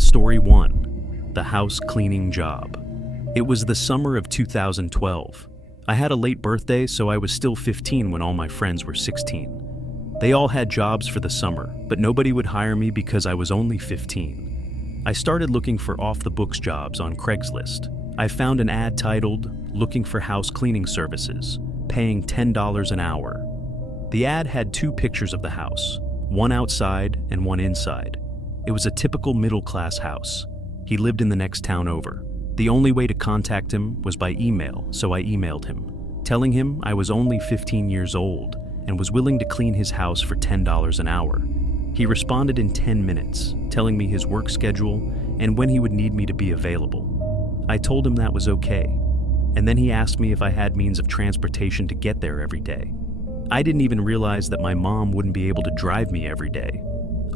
Story 1. The House Cleaning Job. It was the summer of 2012. I had a late birthday, so I was still 15 when all my friends were 16. They all had jobs for the summer, but nobody would hire me because I was only 15. I started looking for off-the-books jobs on Craigslist. I found an ad titled, "Looking for House Cleaning Services, Paying $10 an Hour." The ad had two pictures of the house, one outside and one inside. It was a typical middle-class house. He lived in the next town over. The only way to contact him was by email, so I emailed him, telling him I was only 15 years old and was willing to clean his house for $10 an hour. He responded in 10 minutes, telling me his work schedule and when he would need me to be available. I told him that was okay, and then he asked me if I had means of transportation to get there every day. I didn't even realize that my mom wouldn't be able to drive me every day.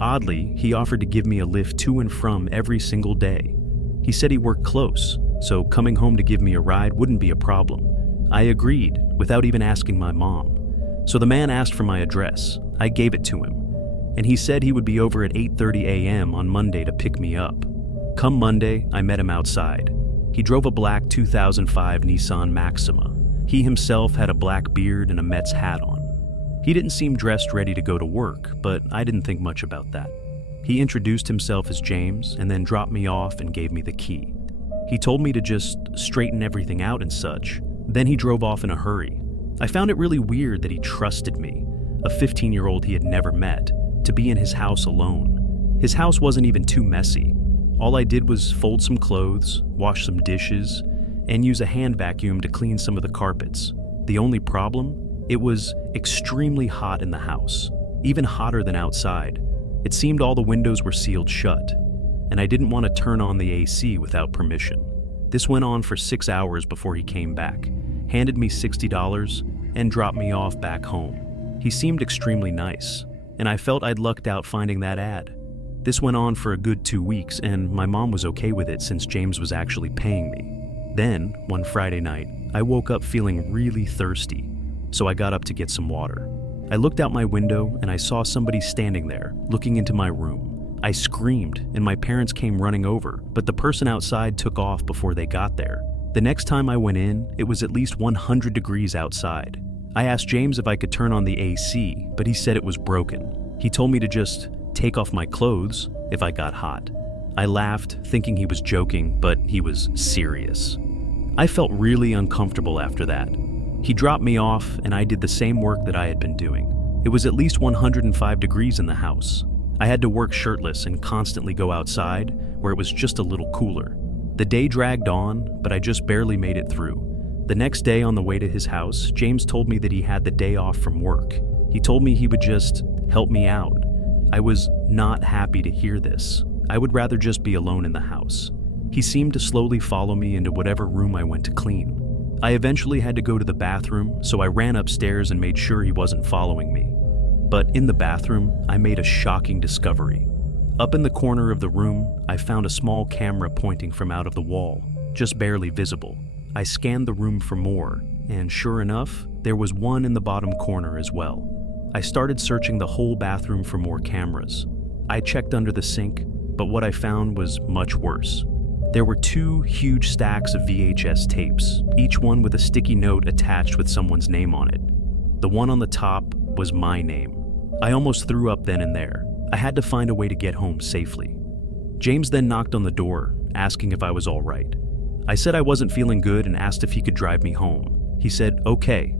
Oddly, he offered to give me a lift to and from every single day. He said he worked close, so coming home to give me a ride wouldn't be a problem. I agreed, without even asking my mom. So the man asked for my address. I gave it to him, and he said he would be over at 8:30 a.m. on Monday to pick me up. Come Monday, I met him outside. He drove a black 2005 Nissan Maxima. He himself had a black beard and a Mets hat on. He didn't seem dressed ready to go to work, but I didn't think much about that. He introduced himself as James and then dropped me off and gave me the key. He told me to just straighten everything out and such. Then he drove off in a hurry. I found it really weird that he trusted me, a 15-year-old he had never met, to be in his house alone. His house wasn't even too messy. All I did was fold some clothes, wash some dishes, and use a hand vacuum to clean some of the carpets. The only problem? It was extremely hot in the house, even hotter than outside. It seemed all the windows were sealed shut, and I didn't want to turn on the AC without permission. This went on for 6 hours before he came back, handed me $60, and dropped me off back home. He seemed extremely nice, and I felt I'd lucked out finding that ad. This went on for a good 2 weeks, and my mom was okay with it since James was actually paying me. Then, one Friday night, I woke up feeling really thirsty, so I got up to get some water. I looked out my window and I saw somebody standing there, looking into my room. I screamed and my parents came running over, but the person outside took off before they got there. The next time I went in, it was at least 100 degrees outside. I asked James if I could turn on the AC, but he said it was broken. He told me to just take off my clothes if I got hot. I laughed, thinking he was joking, but he was serious. I felt really uncomfortable after that. He dropped me off and I did the same work that I had been doing. It was at least 105 degrees in the house. I had to work shirtless and constantly go outside where it was just a little cooler. The day dragged on, but I just barely made it through. The next day on the way to his house, James told me that he had the day off from work. He told me he would just help me out. I was not happy to hear this. I would rather just be alone in the house. He seemed to slowly follow me into whatever room I went to clean. I eventually had to go to the bathroom, so I ran upstairs and made sure he wasn't following me. But in the bathroom, I made a shocking discovery. Up in the corner of the room, I found a small camera pointing from out of the wall, just barely visible. I scanned the room for more, and sure enough, there was one in the bottom corner as well. I started searching the whole bathroom for more cameras. I checked under the sink, but what I found was much worse. There were 2 huge stacks of VHS tapes, each one with a sticky note attached with someone's name on it. The one on the top was my name. I almost threw up then and there. I had to find a way to get home safely. James then knocked on the door, asking if I was all right. I said I wasn't feeling good and asked if he could drive me home. He said, okay.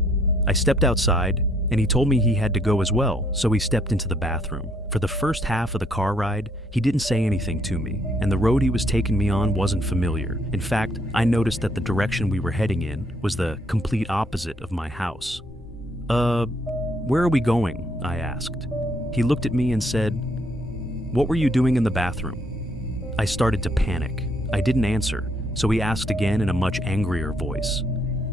I stepped outside, and he told me he had to go as well, so he stepped into the bathroom. For the first half of the car ride, he didn't say anything to me, and the road he was taking me on wasn't familiar. In fact, I noticed that the direction we were heading in was the complete opposite of my house. Where are we going?" I asked. He looked at me and said, "What were you doing in the bathroom?" I started to panic. I didn't answer, so he asked again in a much angrier voice.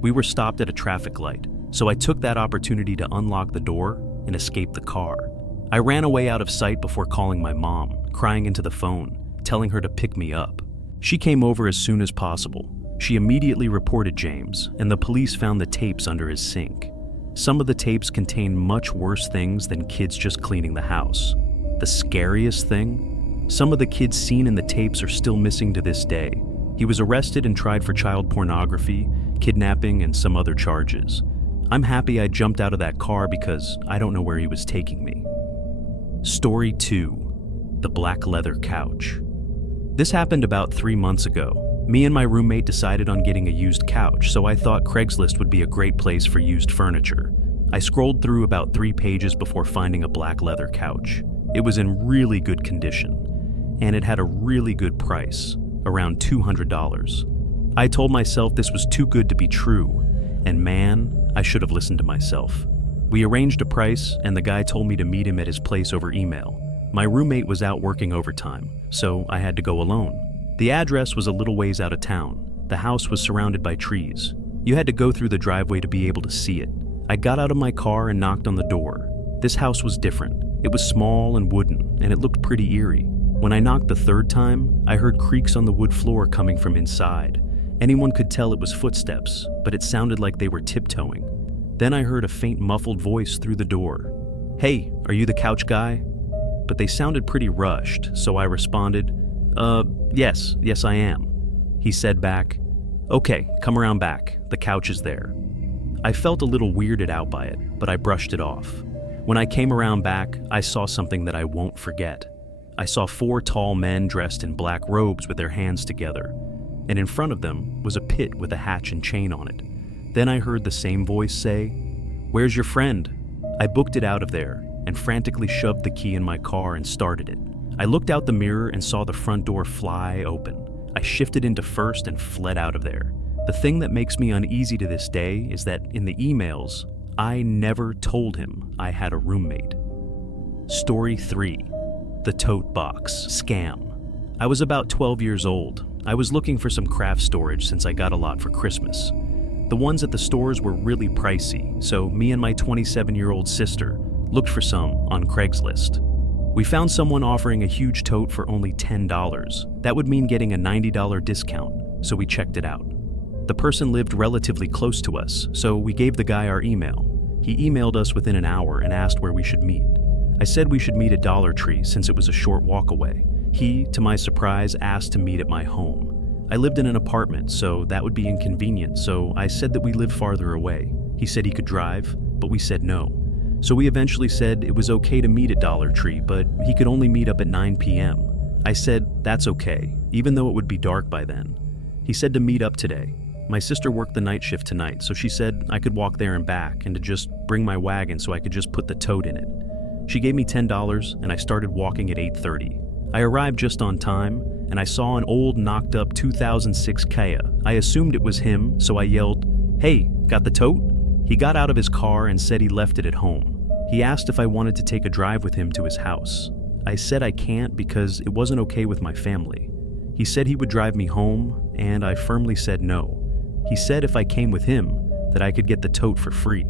We were stopped at a traffic light, so I took that opportunity to unlock the door and escape the car. I ran away out of sight before calling my mom, crying into the phone, telling her to pick me up. She came over as soon as possible. She immediately reported James, and the police found the tapes under his sink. Some of the tapes contained much worse things than kids just cleaning the house. The scariest thing? Some of the kids seen in the tapes are still missing to this day. He was arrested and tried for child pornography, kidnapping, and some other charges. I'm happy I jumped out of that car because I don't know where he was taking me. Story 2. The Black Leather Couch. This happened about 3 months ago. Me and my roommate decided on getting a used couch, so I thought Craigslist would be a great place for used furniture. I scrolled through about 3 pages before finding a black leather couch. It was in really good condition, and it had a really good price, around $200. I told myself this was too good to be true, and man, I should have listened to myself. We arranged a price, and the guy told me to meet him at his place over email. My roommate was out working overtime, so I had to go alone. The address was a little ways out of town. The house was surrounded by trees. You had to go through the driveway to be able to see it. I got out of my car and knocked on the door. This house was different. It was small and wooden, and it looked pretty eerie. When I knocked the 3rd time, I heard creaks on the wood floor coming from inside. Anyone could tell it was footsteps, but it sounded like they were tiptoeing. Then I heard a faint muffled voice through the door. "Hey, are you the couch guy?" But they sounded pretty rushed, so I responded, Yes, I am." He said back, "Okay, come around back. The couch is there." I felt a little weirded out by it, but I brushed it off. When I came around back, I saw something that I won't forget. I saw 4 tall men dressed in black robes with their hands together, and in front of them was a pit with a hatch and chain on it. Then I heard the same voice say, "Where's your friend?" I booked it out of there and frantically shoved the key in my car and started it. I looked out the mirror and saw the front door fly open. I shifted into first and fled out of there. The thing that makes me uneasy to this day is that in the emails, I never told him I had a roommate. Story 3. The Tote Box Scam. I was about 12 years old. I was looking for some craft storage since I got a lot for Christmas. The ones at the stores were really pricey, so me and my 27-year-old sister looked for some on Craigslist. We found someone offering a huge tote for only $10. That would mean getting a $90 discount, so we checked it out. The person lived relatively close to us, so we gave the guy our email. He emailed us within an hour and asked where we should meet. I said we should meet at Dollar Tree since it was a short walk away. He, to my surprise, asked to meet at my home. I lived in an apartment, so that would be inconvenient, so I said that we lived farther away. He said he could drive, but we said no. So we eventually said it was okay to meet at Dollar Tree, but he could only meet up at 9 p.m. I said that's okay, even though it would be dark by then. He said to meet up today. My sister worked the night shift tonight, so she said I could walk there and back and to just bring my wagon so I could just put the tote in it. She gave me $10 and I started walking at 8:30. I arrived just on time and I saw an old knocked up 2006 Kia. I assumed it was him, so I yelled, "Hey, got the tote?" He got out of his car and said he left it at home. He asked if I wanted to take a drive with him to his house. I said I can't because it wasn't okay with my family. He said he would drive me home, and I firmly said no. He said if I came with him, that I could get the tote for free.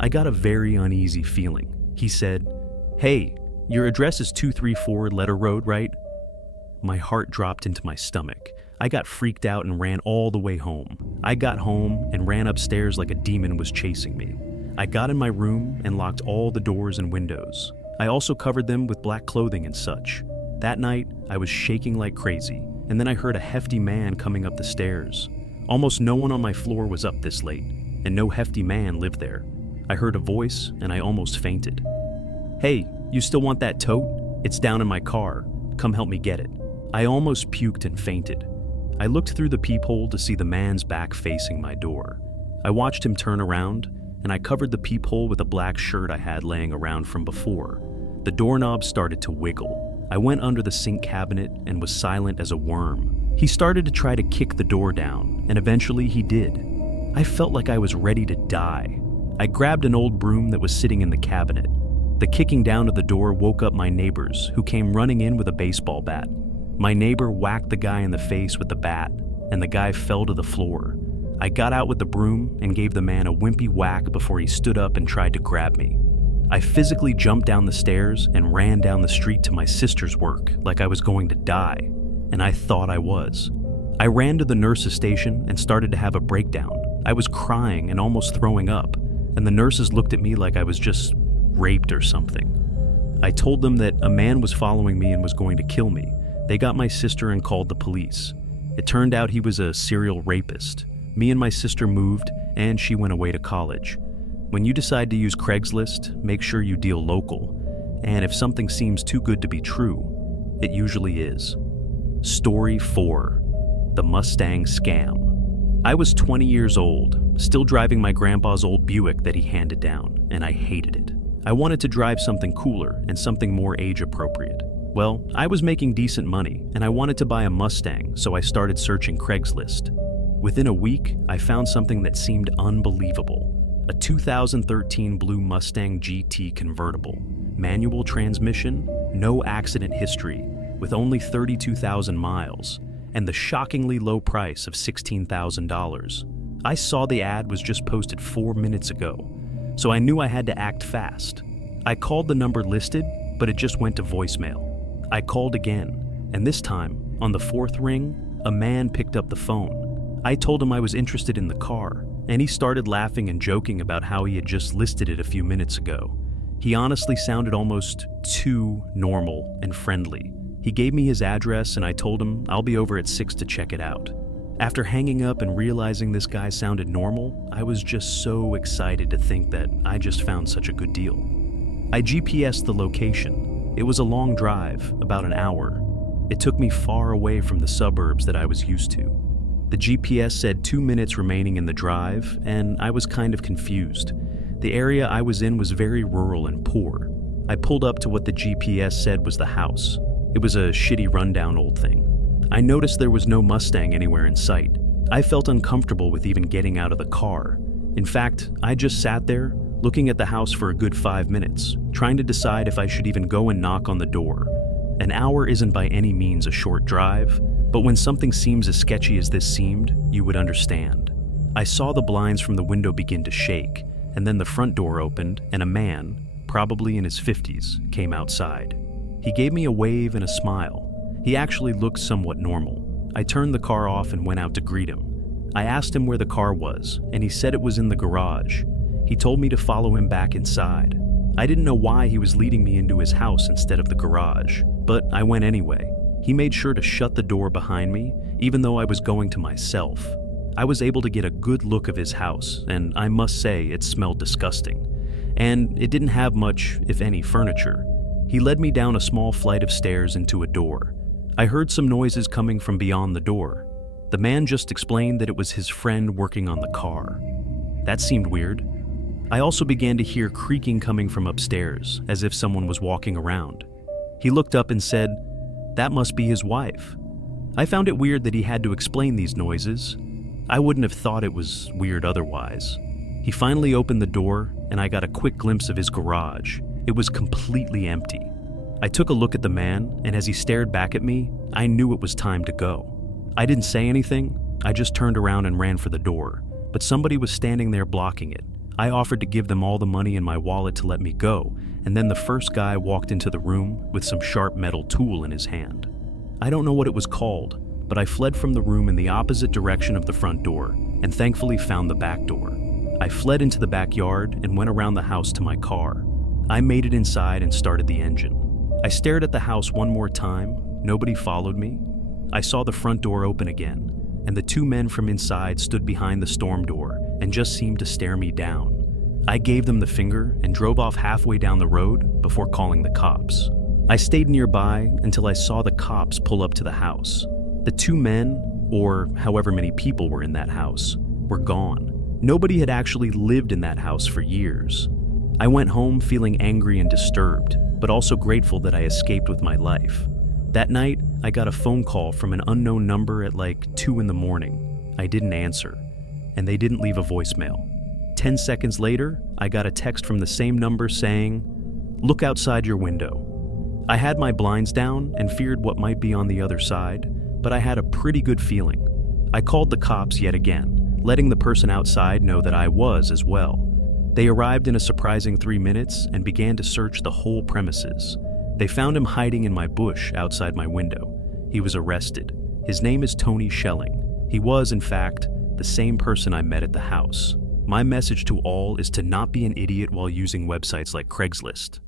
I got a very uneasy feeling. He said, "Hey, your address is 234 Letter Road, right?" My heart dropped into my stomach. I got freaked out and ran all the way home. I got home and ran upstairs like a demon was chasing me. I got in my room and locked all the doors and windows. I also covered them with black clothing and such. That night, I was shaking like crazy, and then I heard a hefty man coming up the stairs. Almost no one on my floor was up this late, and no hefty man lived there. I heard a voice, and I almost fainted. "Hey, you still want that tote? It's down in my car. Come help me get it." I almost puked and fainted. I looked through the peephole to see the man's back facing my door. I watched him turn around, and I covered the peephole with a black shirt I had laying around from before. The doorknob started to wiggle. I went under the sink cabinet and was silent as a worm. He started to try to kick the door down, and eventually he did. I felt like I was ready to die. I grabbed an old broom that was sitting in the cabinet. The kicking down of the door woke up my neighbors, who came running in with a baseball bat. My neighbor whacked the guy in the face with the bat, and the guy fell to the floor. I got out with the broom and gave the man a wimpy whack before he stood up and tried to grab me. I physically jumped down the stairs and ran down the street to my sister's work like I was going to die, and I thought I was. I ran to the nurse's station and started to have a breakdown. I was crying and almost throwing up, and the nurses looked at me like I was just raped or something. I told them that a man was following me and was going to kill me. They got my sister and called the police. It turned out he was a serial rapist. Me and my sister moved, and she went away to college. When you decide to use Craigslist, make sure you deal local. And if something seems too good to be true, it usually is. Story 4. The Mustang Scam. I was 20 years old, still driving my grandpa's old Buick that he handed down, and I hated it. I wanted to drive something cooler and something more age-appropriate. Well, I was making decent money, and I wanted to buy a Mustang, so I started searching Craigslist. Within a week, I found something that seemed unbelievable. A 2013 blue Mustang GT convertible. Manual transmission, no accident history, with only 32,000 miles, and the shockingly low price of $16,000. I saw the ad was just posted 4 minutes ago, so I knew I had to act fast. I called the number listed, but it just went to voicemail. I called again, and this time, on the 4th ring, a man picked up the phone. I told him I was interested in the car, and he started laughing and joking about how he had just listed it a few minutes ago. He honestly sounded almost too normal and friendly. He gave me his address, and I told him I'll be over at 6 to check it out. After hanging up and realizing this guy sounded normal, I was just so excited to think that I just found such a good deal. I GPS'd the location. It was a long drive, about an hour. It took me far away from the suburbs that I was used to. The GPS said 2 minutes remaining in the drive, and I was kind of confused. The area I was in was very rural and poor. I pulled up to what the GPS said was the house. It was a shitty rundown old thing. I noticed there was no Mustang anywhere in sight. I felt uncomfortable with even getting out of the car. In fact, I just sat there, looking at the house for a good 5 minutes, trying to decide if I should even go and knock on the door. An hour isn't by any means a short drive, but when something seems as sketchy as this seemed, you would understand. I saw the blinds from the window begin to shake, and then the front door opened, and a man, probably in his 50s, came outside. He gave me a wave and a smile. He actually looked somewhat normal. I turned the car off and went out to greet him. I asked him where the car was, and he said it was in the garage. He told me to follow him back inside. I didn't know why he was leading me into his house instead of the garage, but I went anyway. He made sure to shut the door behind me, even though I was going to myself. I was able to get a good look of his house, and I must say it smelled disgusting. And it didn't have much, if any, furniture. He led me down a small flight of stairs into a door. I heard some noises coming from beyond the door. The man just explained that it was his friend working on the car. That seemed weird. I also began to hear creaking coming from upstairs, as if someone was walking around. He looked up and said, "That must be his wife." I found it weird that he had to explain these noises. I wouldn't have thought it was weird otherwise. He finally opened the door, and I got a quick glimpse of his garage. It was completely empty. I took a look at the man, and as he stared back at me, I knew it was time to go. I didn't say anything. I just turned around and ran for the door, but somebody was standing there blocking it. I offered to give them all the money in my wallet to let me go, and then the first guy walked into the room with some sharp metal tool in his hand. I don't know what it was called, but I fled from the room in the opposite direction of the front door, and thankfully found the back door. I fled into the backyard and went around the house to my car. I made it inside and started the engine. I stared at the house one more time. Nobody followed me. I saw the front door open again, and the 2 men from inside stood behind the storm door and just seemed to stare me down. I gave them the finger and drove off halfway down the road before calling the cops. I stayed nearby until I saw the cops pull up to the house. The 2 men, or however many people were in that house, were gone. Nobody had actually lived in that house for years. I went home feeling angry and disturbed, but also grateful that I escaped with my life. That night, I got a phone call from an unknown number at like 2 in the morning. I didn't answer, and they didn't leave a voicemail. 10 seconds later, I got a text from the same number saying, "Look outside your window." I had my blinds down and feared what might be on the other side, but I had a pretty good feeling. I called the cops yet again, letting the person outside know that I was as well. They arrived in a surprising 3 minutes and began to search the whole premises. They found him hiding in my bush outside my window. He was arrested. His name is Tony Schelling. He was, in fact, the same person I met at the house. My message to all is to not be an idiot while using websites like Craigslist.